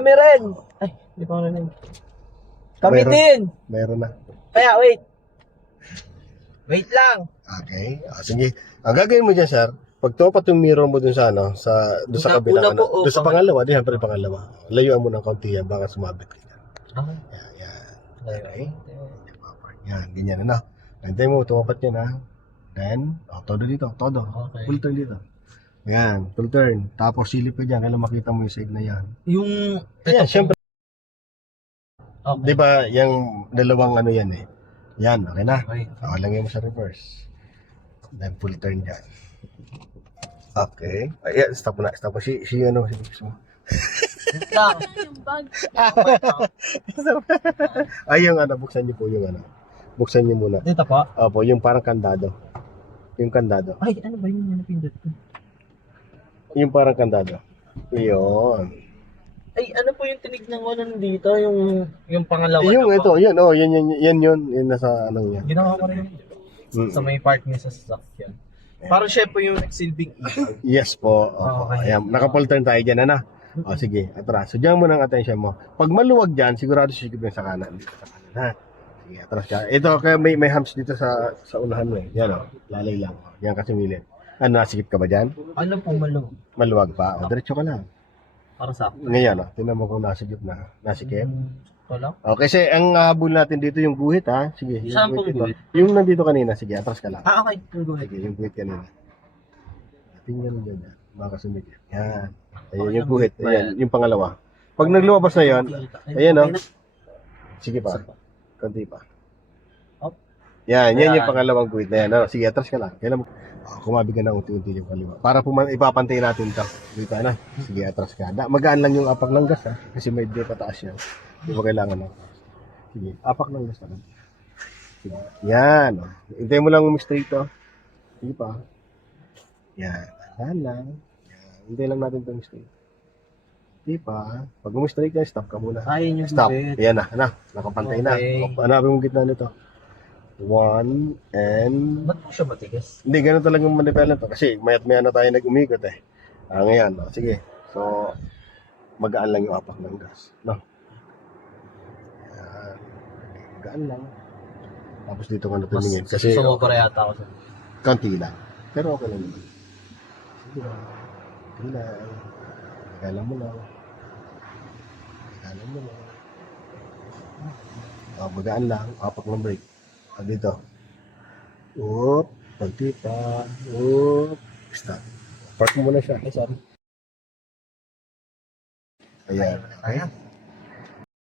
kami rin. Ay, hindi pa ako nanin. Kami din. Meron na. Kaya, wait. Wait lang. Okay. Sige. Ang gagawin mo dyan, sir, pag topat yung mirror mo dun sa ano, dun sa kabilang Una po, ano, dun sa pangalawa, di siyempre pangalawa. Layuan mo ng kaunti yan, baka sumabit ka dyan. Yan. Okay. Yan, ganyan na. Hintay mo, tumapat yan ha. Then, todo dito, todo. Okay. Full turn dito. Yan, full turn. Tapos silip ka dyan, kailan makita mo yung side na yan. Yung... Yan, syempre. Okay. Di ba, yung dalawang ano yan eh. Yan, okay na. Okay. Lagay mo sa reverse. Then full turn dyan. Okay. Ayan, stop mo na. Stop mo. Si ano, si Bix mo. Wait lang. Yung bag. Ay, yung ano, buksan niyo po yung ano. Buksan niyo muna. Dito po. Opo, yung parang kandado. Yung kandado. Ay, ano ba yung napindot ko? Yung parang kandado. Iyon. Ay, ano po yung tinignan ko nandito? Yung pangalawa Yung na ito, po. yun. Oh, yan. Yung nasa anong yan. Ginawa ko rin Mm. sa may park niya sa sasakyan. Parang siya po yung nagsilbing ilaw. Yes po. Opo. Okay. Ayan, naka-full turn tayo dyan, ano? O, sige, atras. So, dyan mo ng attention mo. Pag maluwag dyan, sigurado sisigip yung sa kanan. Dito sa kanan, ha? Sige, atras ka. Ito, kaya may humps dito sa unahan mo eh. Yan o, lalay lang. Yan kasi milin. Ano, nasikip ka ba dyan? Ano po maluwag? Maluwag pa? O, diretso ka lang. Para sa akin. Ngayon, o, tinan mo kung nasikip na. Nasikip? Ito lang? O, kasi ang habol natin dito yung guhit, ha? Sige, yung Saan pong dito. guhit? Yung nandito kanina, sige, atras ka lang. Okay. Go ahead. Sige, yung guhit kanina. Tingnan mo dyan, baka sumikip. Yan. Ayan, yung guhit. Ayan, yung pangalawa. Pag naglumabas na yan, ayan o. Sige pa. Kunti pa. Up. Yan Ayan. yung pangalawang guhit na yan. Ano, sige, atras ka lang. Kailan mo, kumabi ka na unti-unti yung kaliwa. Para ipapantay natin ito. Dito na. Sige, atras ka. Magaan lang yung apak ng gas ha. Kasi medyo pataas yan. Hindi mo kailangan na. Sige, apak ng gas na. Sige. Yan. O. Hintay mo lang straight to. Sige pa. Yan. Yan lang. Yan. Hintay lang natin itong straight. Di pa. Pag straight ka, stop ka muna. Ayun yung Stop. guhit. Yan na. Nakapantay na. Okay. Hanapin mo gitna nito. 1 and... Ba't po siya matigas? Hindi, ganun talagang manipela to. Kasi mayat-maya na tayo nag-umikot eh. Ngayon. Sige. So, magaan lang yung apak ng gas. No? Yan. Magaan lang. Tapos dito ka na tumingin. Kasi sumobra yata ako sa... kanti lang. Pero okay lang naman. Sige lang. Sige lang. Magalang mo lang. Magalang mo lang. Magaan lang. Apak ng brake. Dito. Oop. Pagtipa. Oop. Stop. Park mo muna siya. Ay, sorry. Ayan. Okay.